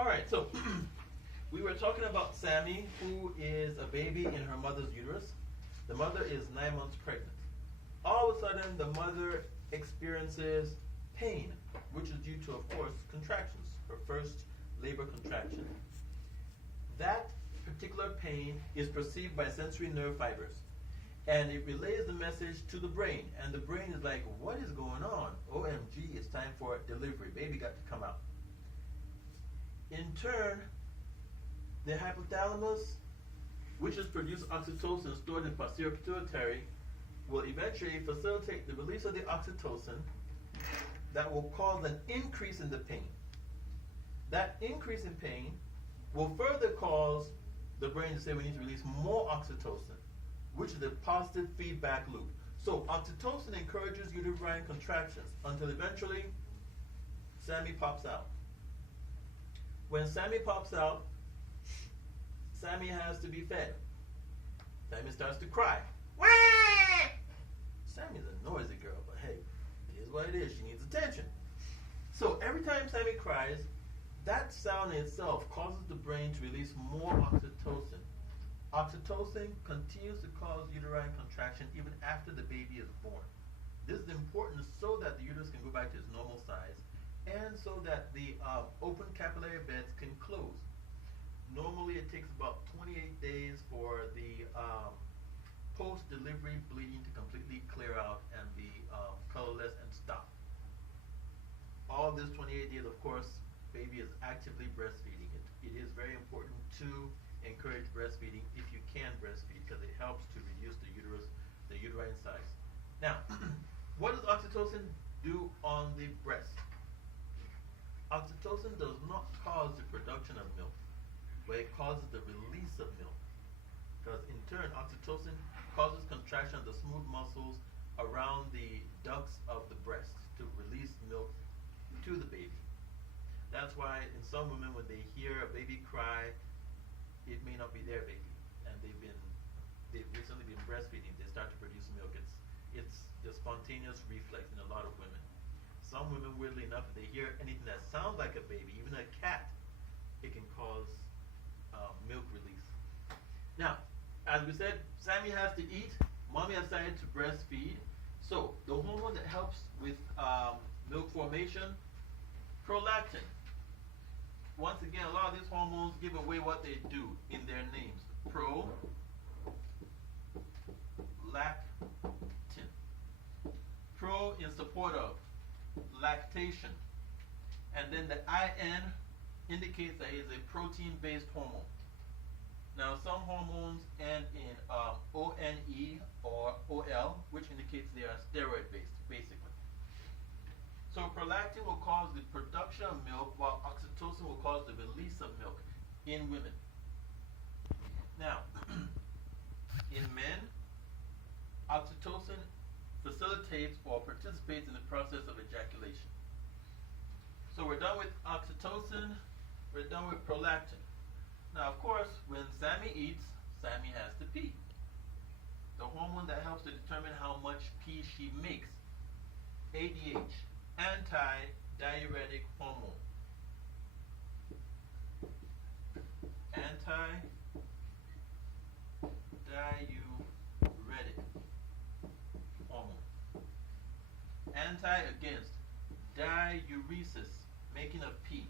All right, so we were talking about Sammy, who is a baby in her mother's uterus. The mother is 9 months pregnant. All of a sudden, the mother experiences pain, which is due to, of course, contractions, her first labor contraction. That particular pain is perceived by sensory nerve fibers, and it relays the message to the brain, and the brain is like, what is going on? OMG, it's time for delivery. Baby got to come out. In turn, the hypothalamus, which has produced oxytocin stored in posterior pituitary, will eventually facilitate the release of the oxytocin that will cause an increase in the pain. That increase in pain will further cause the brain to say we need to release more oxytocin, which is a positive feedback loop. So oxytocin encourages uterine contractions until eventually Sammy pops out. When Sammy pops out, Sammy has to be fed. Sammy starts to cry. Wah! Sammy's a noisy girl, but hey, it is what it is. She needs attention. So every time Sammy cries, that sound in itself causes the brain to release more oxytocin. Oxytocin continues to cause uterine contraction even after the baby is born. This is important so that the uterus can go back to its normal size and so that the open capillary beds can close. Normally it takes about 28 days for the post-delivery bleeding to completely clear out and be colorless and stop. All this 28 days, of course, baby is actively breastfeeding. It is very important to encourage breastfeeding if you can breastfeed because it helps to reduce the uterine size. Now, what does oxytocin do on the breast? Oxytocin does not cause the production of milk, but it causes the release of milk. Because in turn, oxytocin causes contraction of the smooth muscles around the ducts of the breast to release milk to the baby. That's why in some women, when they hear a baby cry, it may not be their baby, and they've recently been breastfeeding. They start to produce milk. It's the spontaneous reflex in a lot of women. Some women, weirdly enough, if they hear anything that sounds like a baby, even a cat, it can cause milk release. Now, as we said, Sammy has to eat. Mommy has decided to breastfeed. So the hormone that helps with milk formation, prolactin. Once again, a lot of these hormones give away what they do in their names. Prolactin. Pro in support of lactation. And then the IN indicates that it is a protein-based hormone. Now, some hormones end in ONE or OL, which indicates they are steroid-based, basically. So prolactin will cause the production of milk, while oxytocin will cause the release of milk in women. Now, in men, oxytocin facilitates or participates in the process of ejaculation. So we're done with oxytocin, we're done with prolactin. Now, of course, when Sammy eats, Sammy has to pee. The hormone that helps to determine how much pee she makes, ADH, anti-diuretic hormone. Anti-diuretic hormone. Anti against diuresis, making of pee.